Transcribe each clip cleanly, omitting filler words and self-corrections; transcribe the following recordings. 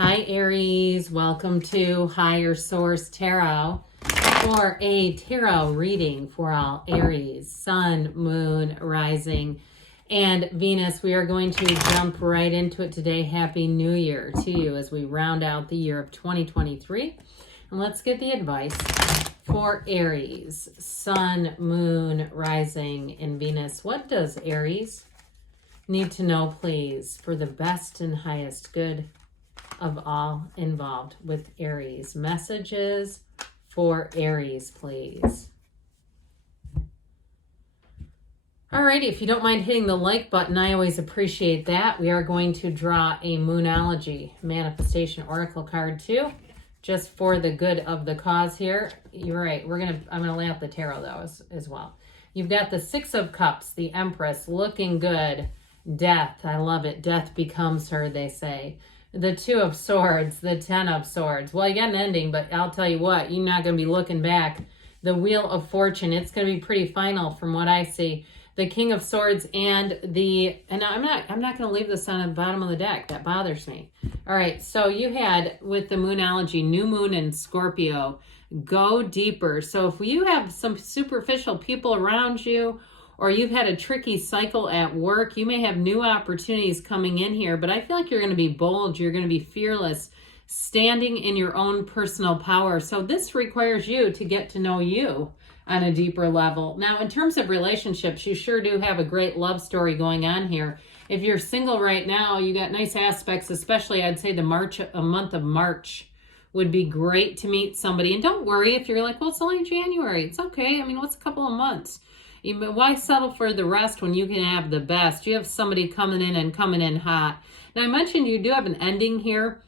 Hi Aries, welcome to Higher Source Tarot for a tarot reading for all Aries, Sun, Moon, Rising, and Venus. We are going to jump right into it today. Happy New Year to you as we round out the year of 2023. And let's get the advice for Aries, Sun, Moon, Rising, and Venus. What does Aries need to know, please, for the best and highest good of all involved with Aries? Messages for Aries, please. Alrighty, if you don't mind hitting the like button, I always appreciate that. We are going to draw a Moonology Manifestation Oracle card too, just for the good of the cause here. You're right. I'm gonna lay out the tarot though as well. You've got the Six of Cups, the Empress, looking good. Death, I love it. Death becomes her, they say. The Two of Swords, the Ten of Swords. Well, you got an ending, but I'll tell you what, you're not going to be looking back. The Wheel of Fortune, it's going to be pretty final from what I see. The King of Swords and I'm not going to leave this on the bottom of the deck. That bothers me. All right, so you had with the Moonology, New Moon and Scorpio, go deeper. So if you have some superficial people around you, or you've had a tricky cycle at work, you may have new opportunities coming in here, but I feel like you're going to be bold, you're going to be fearless, standing in your own personal power. So this requires you to get to know you on a deeper level. Now, in terms of relationships, you sure do have a great love story going on here. If you're single right now, you got nice aspects, especially I'd say the month of March would be great to meet somebody. And don't worry if you're like, well, it's only January. It's okay. I mean, what's a couple of months? Why settle for the rest when you can have the best? You have somebody coming in hot. Now, I mentioned you do have an ending here.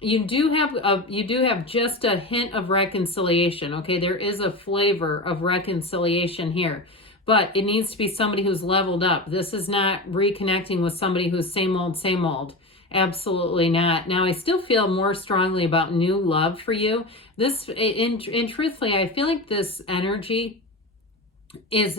You do have just a hint of reconciliation. Okay, there is a flavor of reconciliation here, but it needs to be somebody who's leveled up. This is not reconnecting with somebody who's same old. Absolutely not. Now, I still feel more strongly about new love for you. This, in truthfully, I feel like this energy is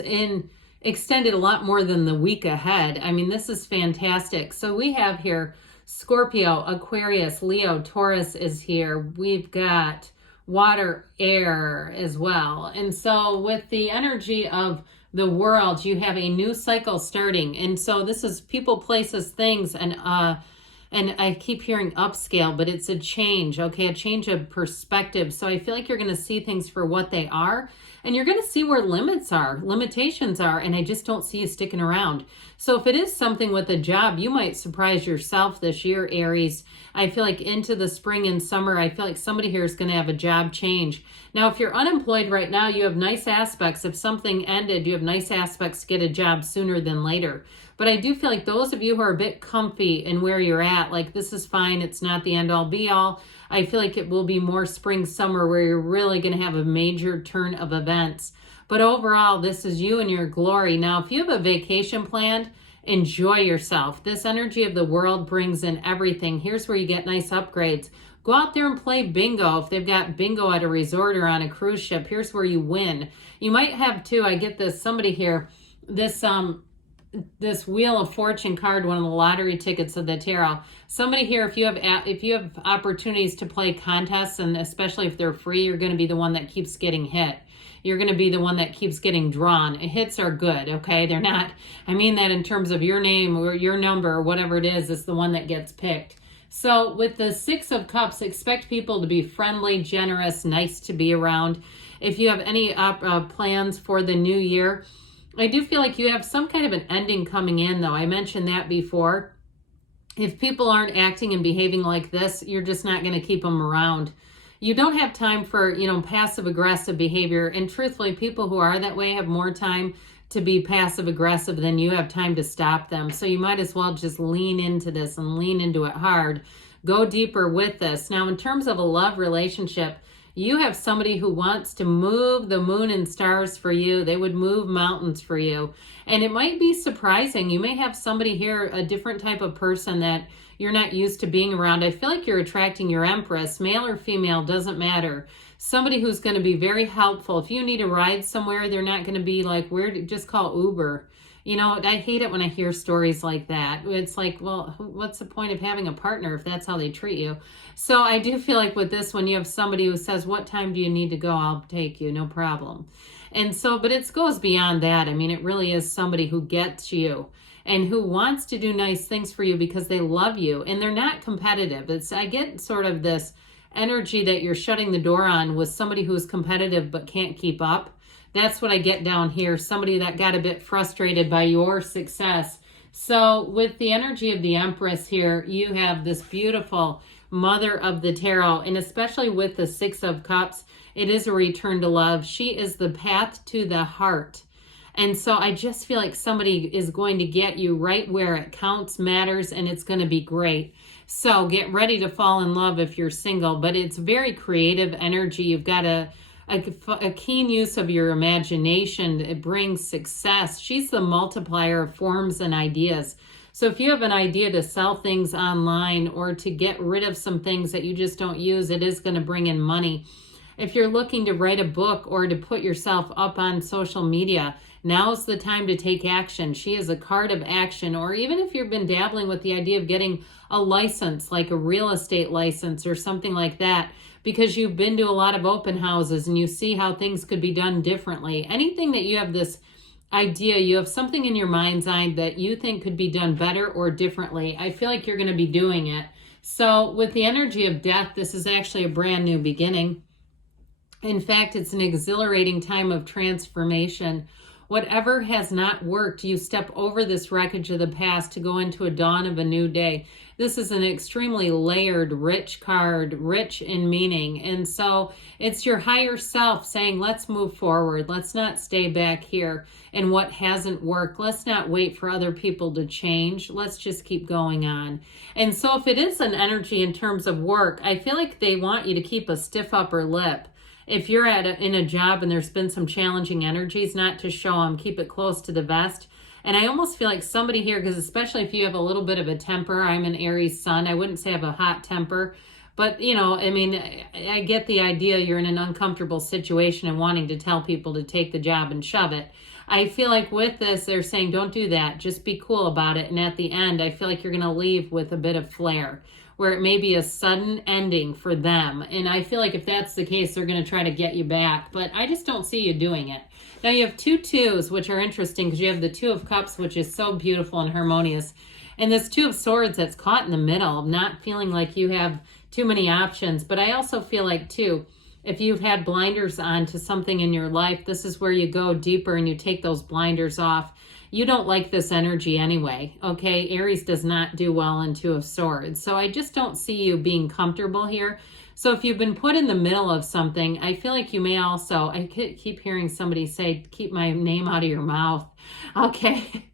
extended a lot more than the week ahead. I mean, this is fantastic. So we have here Scorpio, Aquarius, Leo, Taurus is here. We've got water, air as well. And so with the energy of the world, you have a new cycle starting. And so this is people, places, things, and I keep hearing upscale, but it's a change, okay? A change of perspective. So I feel like you're going to see things for what they are, and you're going to see where limitations are, and I just don't see you sticking around. So if it is something with a job, you might surprise yourself this year, Aries. I feel like into the spring and summer, I feel like somebody here is going to have a job change. Now, if you're unemployed right now, you have nice aspects. If something ended, you have nice aspects to get a job sooner than later. But I do feel like those of you who are a bit comfy in where you're at, like this is fine, it's not the end all be all, I feel like it will be more spring, summer where you're really going to have a major turn of events. But overall, this is you and your glory. Now, if you have a vacation planned, enjoy yourself. This energy of the world brings in everything. Here's where you get nice upgrades. Go out there and play bingo. If they've got bingo at a resort or on a cruise ship, here's where you win. You might have too, I get this, somebody here, this Wheel of Fortune card, one of the lottery tickets of the tarot. Somebody here, if you have opportunities to play contests, and especially if they're free, you're going to be the one that keeps getting hit. You're going to be the one that keeps getting drawn. Hits are good, okay? They're not, I mean that in terms of your name or your number or whatever it is the one that gets picked. So with the Six of Cups, expect people to be friendly, generous, nice to be around. If you have any plans for the new year, I do feel like you have some kind of an ending coming in, though. I mentioned that before. If people aren't acting and behaving like this, you're just not going to keep them around. You don't have time for, passive-aggressive behavior. And truthfully, people who are that way have more time to be passive-aggressive than you have time to stop them. So you might as well just lean into this and lean into it hard. Go deeper with this. Now, in terms of a love relationship, you have somebody who wants to move the moon and stars for you. They would move mountains for you. And it might be surprising. You may have somebody here, a different type of person that you're not used to being around. I feel like you're attracting your Empress, male or female, doesn't matter. Somebody who's going to be very helpful. If you need a ride somewhere, they're not going to be like, just call Uber. You know, I hate it when I hear stories like that. It's like, well, what's the point of having a partner if that's how they treat you? So I do feel like with this one, you have somebody who says, what time do you need to go? I'll take you, no problem. And so, but it goes beyond that. I mean, it really is somebody who gets you and who wants to do nice things for you because they love you and they're not competitive. I get sort of this energy that you're shutting the door on with somebody who's competitive but can't keep up. That's what I get down here. Somebody that got a bit frustrated by your success. So with the energy of the Empress here, you have this beautiful Mother of the Tarot, and especially with the Six of Cups, it is a return to love. She is the path to the heart. And so I just feel like somebody is going to get you right where it counts, matters, and it's going to be great. So get ready to fall in love if you're single, but it's very creative energy. You've got a keen use of your imagination. It brings success. She's the multiplier of forms and ideas. So if you have an idea to sell things online or to get rid of some things that you just don't use, it is going to bring in money. If you're looking to write a book or to put yourself up on social media, now's the time to take action. She is a card of action. Or even if you've been dabbling with the idea of getting a license, like a real estate license or something like that, because you've been to a lot of open houses and you see how things could be done differently. Anything that you have this idea, you have something in your mind's eye that you think could be done better or differently, I feel like you're going to be doing it. So with the energy of death, this is actually a brand new beginning. In fact, it's an exhilarating time of transformation. Whatever has not worked, you step over this wreckage of the past to go into a dawn of a new day. This is an extremely layered, rich card, rich in meaning. And so it's your higher self saying, let's move forward. Let's not stay back here in what hasn't worked. Let's not wait for other people to change. Let's just keep going on. And so if it is an energy in terms of work, I feel like they want you to keep a stiff upper lip. If you're in a job and there's been some challenging energies, not to show them, keep it close to the vest. And I almost feel like somebody here, because especially if you have a little bit of a temper, I'm an Aries sun, I wouldn't say I have a hot temper, but you know, I mean, I get the idea you're in an uncomfortable situation and wanting to tell people to take the job and shove it. I feel like with this, they're saying, don't do that, just be cool about it. And at the end, I feel like you're going to leave with a bit of flair, where it may be a sudden ending for them. And I feel like if that's the case, they're going to try to get you back. But I just don't see you doing it. Now you have 2 twos, which are interesting because you have the 2 of Cups, which is so beautiful and harmonious. And this 2 of Swords that's caught in the middle, not feeling like you have too many options. But I also feel like, too, if you've had blinders on to something in your life, this is where you go deeper and you take those blinders off. You don't like this energy anyway, okay? Aries does not do well in 2 of Swords. So I just don't see you being comfortable here. So if you've been put in the middle of something, I feel like you may also, I keep hearing somebody say, keep my name out of your mouth, okay?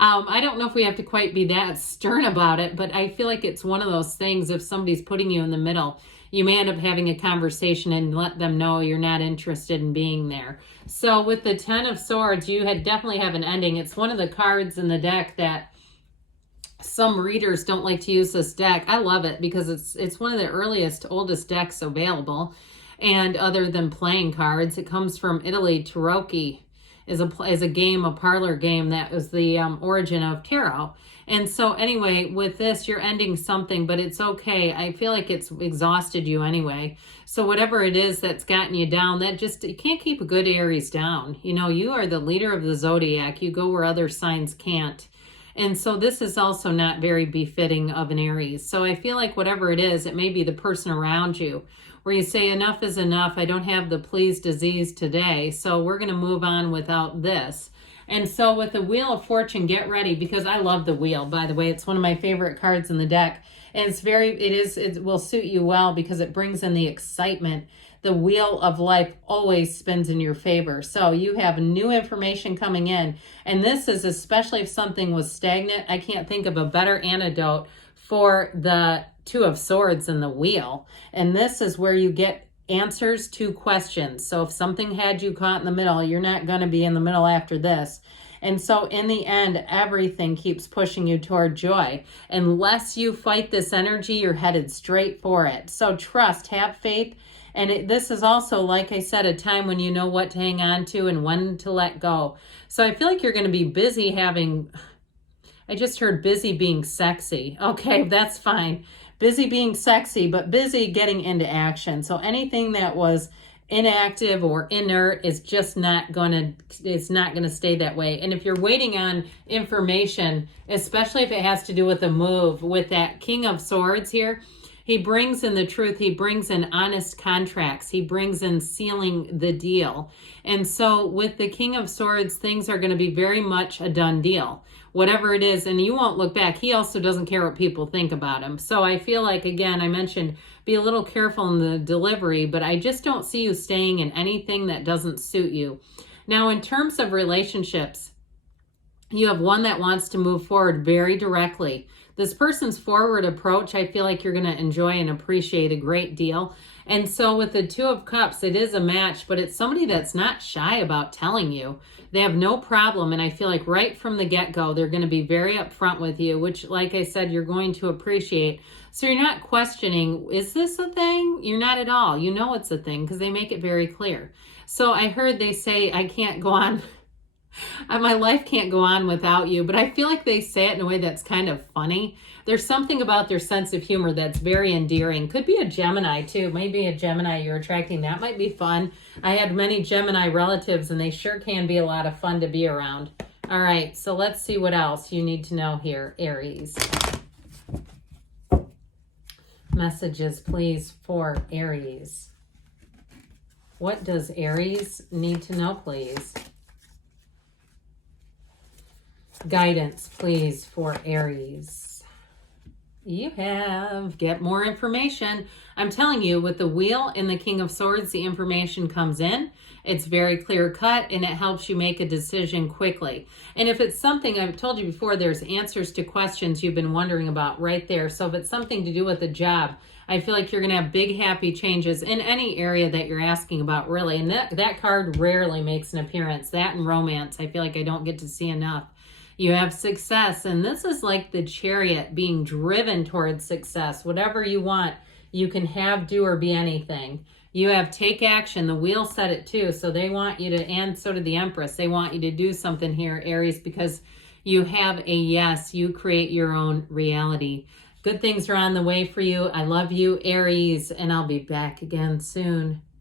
I don't know if we have to quite be that stern about it, but I feel like it's one of those things, if somebody's putting you in the middle, you may end up having a conversation and let them know you're not interested in being there. So with the 10 of Swords, you definitely have an ending. It's one of the cards in the deck that some readers don't like to use this deck. I love it because it's one of the earliest, oldest decks available. And other than playing cards, it comes from Italy. Tarocchi is a game, a parlor game that was the origin of tarot. And so anyway, with this, you're ending something, but it's okay. I feel like it's exhausted you anyway. So whatever it is that's gotten you down, you can't keep a good Aries down. You know, you are the leader of the zodiac. You go where other signs can't. And so this is also not very befitting of an Aries. So I feel like whatever it is, it may be the person around you where you say enough is enough. I don't have the please disease today. So we're going to move on without this. And so with the Wheel of Fortune, get ready, because I love the wheel, by the way. It's one of my favorite cards in the deck. And it will suit you well because it brings in the excitement. The wheel of life always spins in your favor. So you have new information coming in. And this is, especially if something was stagnant, I can't think of a better antidote for the 2 of Swords and the wheel. And this is where you get answers to questions. So if something had you caught in the middle, you're not going to be in the middle after this. And so in the end, everything keeps pushing you toward joy. Unless you fight this energy, you're headed straight for it. So trust, have faith, And this is also, like I said, a time when you know what to hang on to and when to let go. So I feel like you're going to be busy having, I just heard busy being sexy. Okay, that's fine. Busy being sexy, but busy getting into action. So anything that was inactive or inert is just not going to, it's not going to stay that way. And if you're waiting on information, especially if it has to do with a move, with that King of Swords here, he brings in the truth. He brings in honest contracts. He brings in sealing the deal. And so with the King of Swords, things are going to be very much a done deal. Whatever it is, and you won't look back. He also doesn't care what people think about him. So I feel like, again, I mentioned be a little careful in the delivery, but I just don't see you staying in anything that doesn't suit you. Now, in terms of relationships, you have one that wants to move forward very directly. This person's forward approach, I feel like you're going to enjoy and appreciate a great deal. And so with the Two of Cups, it is a match, but it's somebody that's not shy about telling you. They have no problem, and I feel like right from the get-go, they're going to be very upfront with you, which, like I said, you're going to appreciate. So you're not questioning, is this a thing? You're not at all. You know it's a thing because they make it very clear. So I heard they say, I can't go on. My life can't go on without you, but I feel like they say it in a way that's kind of funny. There's something about their sense of humor that's very endearing. Could be a Gemini too. Maybe a Gemini you're attracting. That might be fun. I had many Gemini relatives and they sure can be a lot of fun to be around. All right, so let's see what else you need to know here, Aries. Messages, please, for Aries. What does Aries need to know, please? Guidance, please, for Aries. You have, get more information. I'm telling you, with the Wheel and the King of Swords, the information comes in. It's very clear cut and it helps you make a decision quickly. And if it's something, I've told you before, there's answers to questions you've been wondering about right there. So if it's something to do with a job, I feel like you're going to have big, happy changes in any area that you're asking about, really. And that card rarely makes an appearance. That and romance, I feel like I don't get to see enough. You have success, and this is like the Chariot being driven towards success. Whatever you want, you can have, do, or be anything. You have take action. The Wheel said it too, so they want you to, and so did the Empress, they want you to do something here, Aries, because you have a yes. You create your own reality. Good things are on the way for you. I love you, Aries, and I'll be back again soon.